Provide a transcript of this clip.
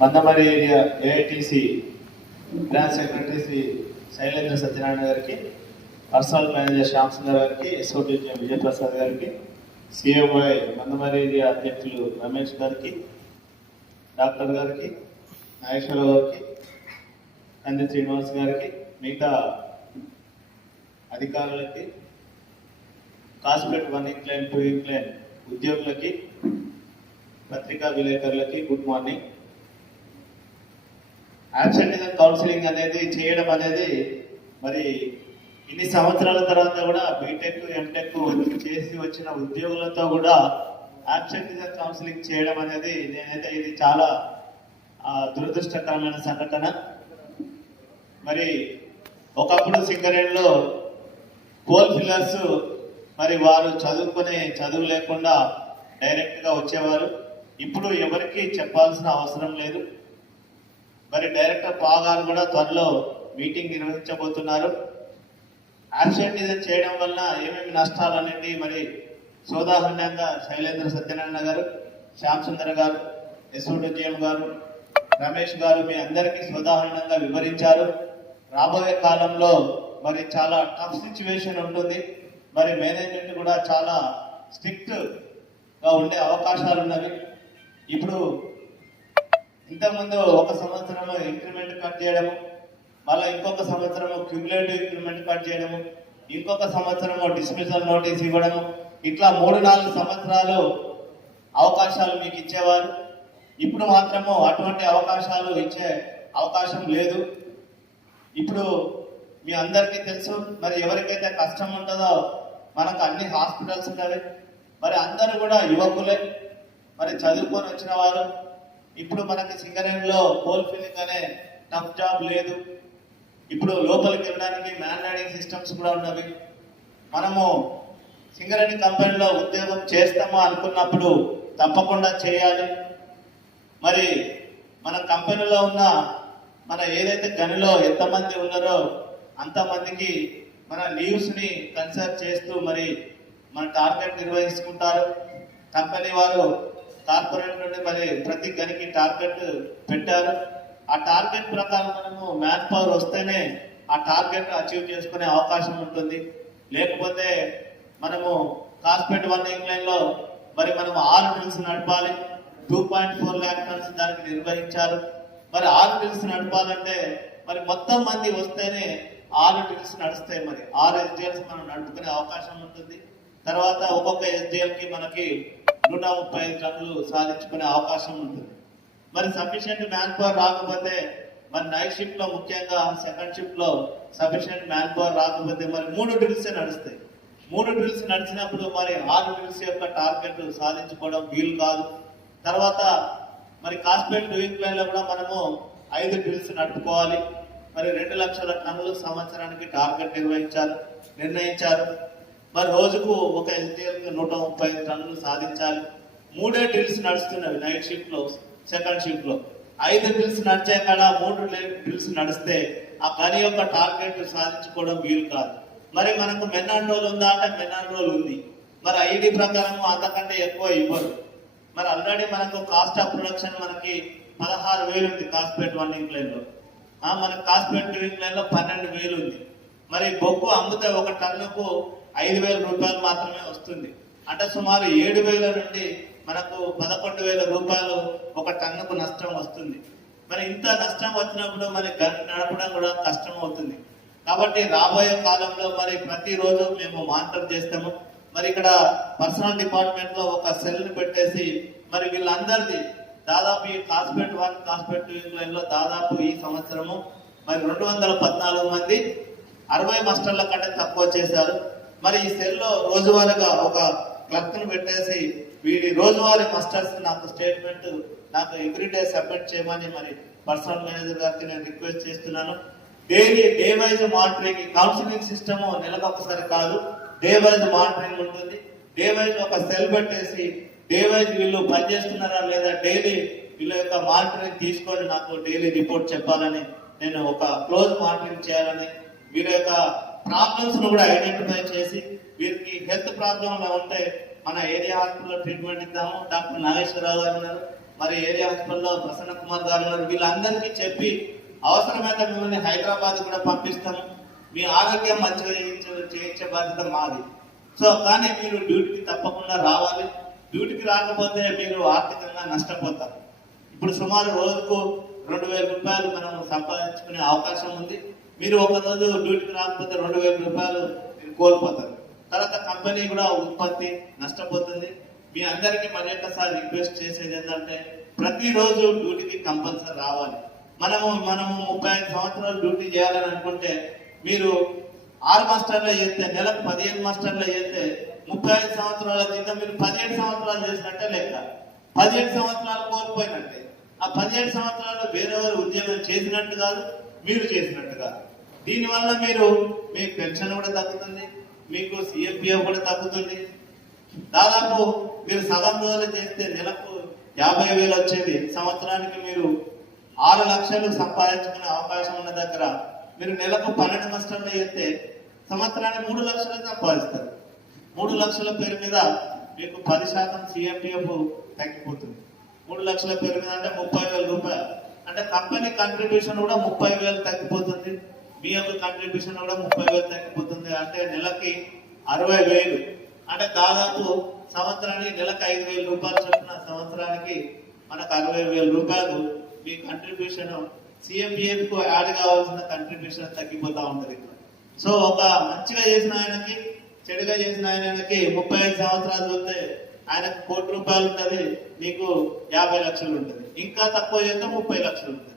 Mandamarri area AITC branch secretary Shri Shailendra Satyanarayana గారికి, personal manager Shyam Sundar గారికి, ఎస్ఓటీజీఎం విజయప్రసాద్ గారికి, సిఎంఐ మందమరి ఏరియా అధ్యక్షులు రమేష్ గారికి, డాక్టర్ గారికి, నాగేశ్వరరావు గారికి, కంది శ్రీనివాస్ గారికి, మిగతా అధికారులకి, కాస్పేట్ 1 ఇంక్లైన్ 2 ఇంక్లైన్ ఉద్యోగులకి, పత్రికా విలేకరులకి గుడ్ మార్నింగ్. యాబ్సెంటిజం కౌన్సిలింగ్ అనేది చేయడం అనేది మరి ఇన్ని సంవత్సరాల తర్వాత కూడా బీటెక్ ఎంటెక్ చేసి వచ్చిన ఉద్యోగులతో కూడా యాబ్సెంటిజం కౌన్సిలింగ్ చేయడం అనేది నేనైతే ఇది చాలా దురదృష్టకరమైన సంఘటన. మరి ఒకప్పుడు సింగరేణిలో కోల్ ఫిల్లర్స్ మరి వారు చదువుకునే చదువు లేకుండా డైరెక్ట్గా వచ్చేవారు. ఇప్పుడు ఎవరికి చెప్పాల్సిన అవసరం లేదు. మరి డైరెక్టర్ పాగారు కూడా త్వరలో మీటింగ్ నిర్వహించబోతున్నారు. యాబ్సెంటిజం చేయడం వలన ఏమేమి నష్టాలు అనేది మరి సోదాహరణంగా శైలేంద్ర సత్యనారాయణ గారు, శ్యామ్ సుందర్ గారు, ఎస్ఓటీజీఎం గారు, రమేష్ గారు మీ అందరికీ సోదాహరణంగా వివరించారు. రాబోయే కాలంలో మరి చాలా టఫ్ సిచ్యువేషన్ ఉంటుంది. మరి మేనేజ్మెంట్ కూడా చాలా స్ట్రిక్ట్ గా ఉండే అవకాశాలు ఉన్నవి. ఇప్పుడు ఇంతకుముందు ఒక సంవత్సరము ఇంక్రిమెంట్ కట్ చేయడము, మళ్ళీ ఇంకొక సంవత్సరము క్యూములేటివ్ ఇంక్రిమెంట్ కట్ చేయడము, ఇంకొక సంవత్సరము డిస్మిసల్ నోటీస్ ఇవ్వడము, ఇట్లా 3-4 సంవత్సరాలు అవకాశాలు మీకు ఇచ్చేవారు. ఇప్పుడు మాత్రము అటువంటి అవకాశాలు ఇచ్చే అవకాశం లేదు. ఇప్పుడు మీ అందరికీ తెలుసు, మరి ఎవరికైతే కష్టం ఉంటుందో మనకు అన్ని హాస్పిటల్స్ ఉంటాయి. మరి అందరూ కూడా యువకులే, మరి చదువుకొని వచ్చిన వారు. ఇప్పుడు మనకి సింగరేణిలో కోల్ ఫిల్లింగ్ అనే టఫ్ జాబ్ లేదు. ఇప్పుడు లోపలికి వెళ్ళడానికి మ్యాన్ రైడింగ్ సిస్టమ్స్ కూడా ఉన్నవి. మనము సింగరేణి కంపెనీలో ఉద్యోగం చేస్తామో అనుకున్నప్పుడు తప్పకుండా చేయాలి. మరి మన కంపెనీలో ఉన్న మన ఏదైతే గనిలో ఎంతమంది ఉన్నారో అంతమందికి మన లీవ్స్ ని కన్సిడర్ చేస్తూ మరి మన టార్గెట్ నిర్వహించుకుంటారు. కంపెనీ వారు కార్పొరేట్ నుండి మరి ప్రతి గనికి టార్గెట్ పెట్టారు. ఆ టార్గెట్ ప్రకారం మనము మ్యాన్ పవర్ వస్తేనే ఆ టార్గెట్ అచీవ్ చేసుకునే అవకాశం ఉంటుంది. లేకపోతే మనము కాస్పేట్ 1 ఇంక్లైన్ లో మరి మనం 6 డ్రిల్స్ నడపాలి. 2.4 lakh టన్స్ దానికి నిర్వహించారు. మరి 6 డ్రిల్స్ నడపాలంటే మరి మొత్తం మంది వస్తేనే 6 డ్రిల్స్ నడుస్తాయి. మరి 6 SDLs మనం నడుపుకునే అవకాశం ఉంటుంది. తర్వాత ఒక్కొక్క SDL కి మనకి 135 టన్నులు సాధించుకునే అవకాశం ఉంటుంది. మరి సఫిషియెంట్ మ్యాన్ పవర్ రాకపోతే మరి నైట్ షిఫ్ట్ లో ముఖ్యంగా సెకండ్ షిఫ్ట్ లో సఫిషియెంట్ మ్యాన్ పవర్ రాకపోతే మరి 3 డ్రిల్స్ నడుస్తాయి. 3 డ్రిల్స్ నడిచినప్పుడు మరి 6 డ్రిల్స్ యొక్క టార్గెట్ సాధించుకోవడం వీలు కాదు. తర్వాత మరి కాస్పేట్ 2 ఇంక్లైన్ లో కూడా మనము 5 డ్రిల్స్ నడుపుకోవాలి. మరి 2 లక్షల టన్నులు సంవత్సరానికి టార్గెట్ నిర్ణయించారు. మరి రోజుకు ఒక SDL 135 టన్నులు సాధించాలి. 3 డ్రిల్స్ నడుస్తున్నవి నైట్ షిఫ్ట్ లో సెకండ్ షిఫ్ట్ లో. 5 డ్రిల్స్ నడిచే కాడ 3 డ్రిల్స్ నడిస్తే ఆ గని యొక్క టార్గెట్ సాధించుకోవడం వీలు కాదు. మరి మనకు మెన్నాన్ రోల్ ఉందా అంటే మెన్నాన్ రోల్ ఉంది. మరి ఐడి ప్రకారం అంతకంటే ఎక్కువ ఇవ్వరు. మరి ఆల్రెడీ మనకు కాస్ట్ ఆఫ్ ప్రొడక్షన్ మనకి 16,000 ఉంది కాస్పేట్ 1 ఇంక్లైన్ లో. మనకు కాస్పేట్ 2 ఇంక్లైన్ లో 12,000 ఉంది. మరి బొగ్గు అమ్మితే ఒక టన్నుకు 5,000 రూపాయలు మాత్రమే వస్తుంది. అంటే సుమారు 7,000 నుండి మనకు 11,000 రూపాయలు ఒక టన్నుకు నష్టం వస్తుంది. మరి ఇంత నష్టం వచ్చినప్పుడు మరి గని నడపడం కూడా కష్టం అవుతుంది. కాబట్టి రాబోయే కాలంలో మరి ప్రతిరోజు మేము మానిటర్ చేస్తాము. మరి ఇక్కడ పర్సనల్ డిపార్ట్మెంట్ లో ఒక సెల్ ని పెట్టేసి మరి వీళ్ళందరిది దాదాపు ఈ కాస్పేట్ 1 కాస్పేట్ 2 ఇంక్లైన్ లో దాదాపు ఈ సంవత్సరము మరి 214 మంది 60 మస్టర్ల కంటే తక్కువ చేశారు. మరి ఈ సెల్ లో రోజువారీగా ఒక క్లర్క్ ను పెట్టేసి వీరి రోజువారీ మస్టర్స్ నాకు స్టేట్మెంట్ నాకు ఎవ్రీడే సబ్మిట్ చేయమని మరి పర్సనల్ మేనేజర్ గారికి నేను రిక్వెస్ట్ చేస్తున్నాను. Daily day wise monitoring counselling system నెలకు ఒకసారి కాదు, డే వైజ్ మానిటరింగ్ ఉంటుంది. డే వైజ్ ఒక సెల్ పెట్టేసి డే వైజ్ వీళ్ళు పనిచేస్తున్నారా లేదా డైలీ వీళ్ళ యొక్క మానిటరింగ్ తీసుకొని నాకు డైలీ రిపోర్ట్ చెప్పాలని, నేను ఒక క్లోజ్ మానిటరింగ్ చేయాలని, వీళ్ళ యొక్క ప్రాబ్లమ్స్ ను కూడా ఐడెంటిఫై చేసి వీరికి హెల్త్ ప్రాబ్లమ్ ఉంటే మన ఏరియా హాస్పిటల్లో ట్రీట్మెంట్ ఇద్దాము. డాక్టర్ నాగేశ్వరరావు గారు ఉన్నారు, మరి ఏరియా హాస్పిటల్లో ప్రసన్న కుమార్ గారు ఉన్నారు. వీళ్ళందరికీ చెప్పి అవసరమైతే మిమ్మల్ని హైదరాబాద్ కూడా పంపిస్తాము. మీ ఆరోగ్యం మంచిగా చేయించే బాధ్యత మాది. సో కానీ మీరు డ్యూటీకి తప్పకుండా రావాలి. డ్యూటీకి రాకపోతే మీరు ఆర్థికంగా నష్టపోతారు. ఇప్పుడు సుమారు రోజుకు 2,000 రూపాయలు మనం సంపాదించుకునే అవకాశం ఉంది. మీరు ఒక రోజు డ్యూటీకి రాకపోతే 2,000 రూపాయలు మీరు కోల్పోతారు. తర్వాత కంపెనీ కూడా ఉత్పత్తి నష్టపోతుంది. మీ అందరికీ మరి ఒకసారి రిక్వెస్ట్ చేసేది ఏంటంటే ప్రతిరోజు డ్యూటీకి కంపల్సరీ రావాలి. మనము 35 సంవత్సరాలు డ్యూటీ చేయాలని అనుకుంటే మీరు 6 మాస్టర్లో చేస్తే నెలకు 15 మాస్టర్లో చేస్తే 35 సంవత్సరాల జీతం మీరు 17 సంవత్సరాలు చేసినట్టే లెక్క. 17 సంవత్సరాలు కోల్పోయినట్టే. ఆ 17 సంవత్సరాలు వేరెవరు ఉద్యోగం చేసినట్టు కాదు, మీరు చేసినట్టు కాదు. దీనివల్ల మీకు పెన్షన్ కూడా తగ్గుతుంది, మీకు సిఎంపిఎఫ్ కూడా తగ్గుతుంది. దాదాపు మీరు సగం రోజులు చేస్తే నెలకు 50,000 వచ్చేది, సంవత్సరానికి మీరు 6 లక్షలు సంపాదించుకునే అవకాశం ఉన్న దగ్గర మీరు నెలకు 12 మాస్టర్లు చేస్తే సంవత్సరానికి 3 లక్షలు సంపాదిస్తారు. 3 లక్షల పేరు మీద మీకు 10% సిఎంపిఎఫ్ తగ్గిపోతుంది. 3 లక్షల పేరు మీద అంటే 30,000 రూపాయలు. అంటే కంపెనీ కంట్రిబ్యూషన్ కూడా 30,000 తగ్గిపోతుంది. మీ యొక్క కంట్రిబ్యూషన్ కూడా 30,000 తగ్గిపోతుంది. అంటే నెలకి 60,000. అంటే దాదాపు సంవత్సరానికి నెలకు 5,000 రూపాయలు చొప్పున సంవత్సరానికి మనకు 60,000 రూపాయలు మీ కంట్రిబ్యూషన్ సిఎంపిఎఫ్ కు యాడ్ కావాల్సిన కంట్రిబ్యూషన్ తగ్గిపోతా ఉంటుంది. సో ఒక మంచిగా చేసిన ఆయనకి చెడుగా చేసిన ఆయనకి 35 సంవత్సరాలు చూస్తే ఆయనకు 1,00,00,000 రూపాయలు ఉంటుంది, నీకు 50 లక్షలు ఉంటుంది. ఇంకా తక్కువ చేస్తే 30 లక్షలు ఉంటుంది.